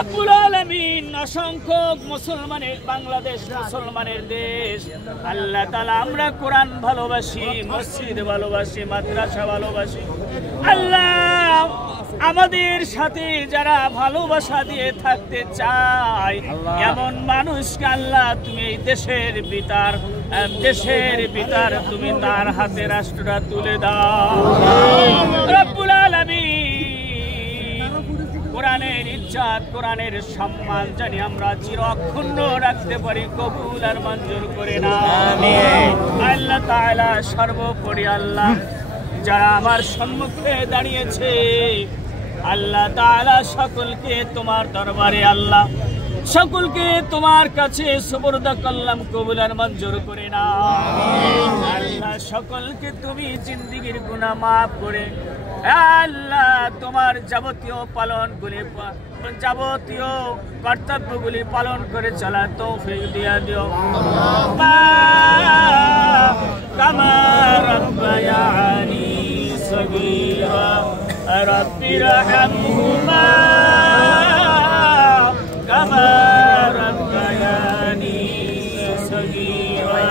রব্বুল আলামিন অসংখ্য মুসলমানের বাংলাদেশ মুসলমানের দেশ আল্লাহ তাআলা আমরা কোরআন ভালোবাসি মসজিদ ভালোবাসি মাদ্রাসা ভালোবাসি আল্লাহ আমাদের সাথে যারা ভালোবাসা দিয়ে থাকতে চায় এমন মানুষকে আল্লাহ তুমি এই দেশের ভিতর তুমি তার হাতে রাষ্ট্রটা তুলে দাও রব্বুল আলামিন কোরআনের ইজ্জত কোরআনের সম্মান জানি আমরা চির অক্ষুণ্ণ রাখতে পারি কবুল আর মঞ্জুর করে নাও আমিন আল্লাহ তাআলা সর্বোপরি আল্লাহ যারা আমার সম্মুখে দাঁড়িয়েছে আল্লাহ তাআলা সকলকে তোমার দরবারে আল্লাহ সকলকে তোমার কাছে সুপর্দ করলাম কবুল আর মঞ্জুর করে নাও আল্লাহ সকলকে তুমি জিন্দেগীর গুনাহ maaf করে আল্লাহ তোমার যাবতীয় কর্তব্যগুলি পালন করে চলা তৌফিক দিয়া দিও কামা রাব্বায়ানি সগীরা রব্বি রহমহুমা কামা রাব্বায়ানি সগীরা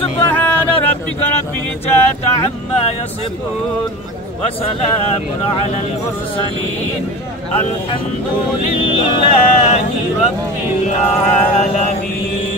সুবহান রাব্বিকা রাব্বিল ইজ্জাতি আম্মা ইয়াসিফুন وسلام على المرسلين الحمد لله رب العالمين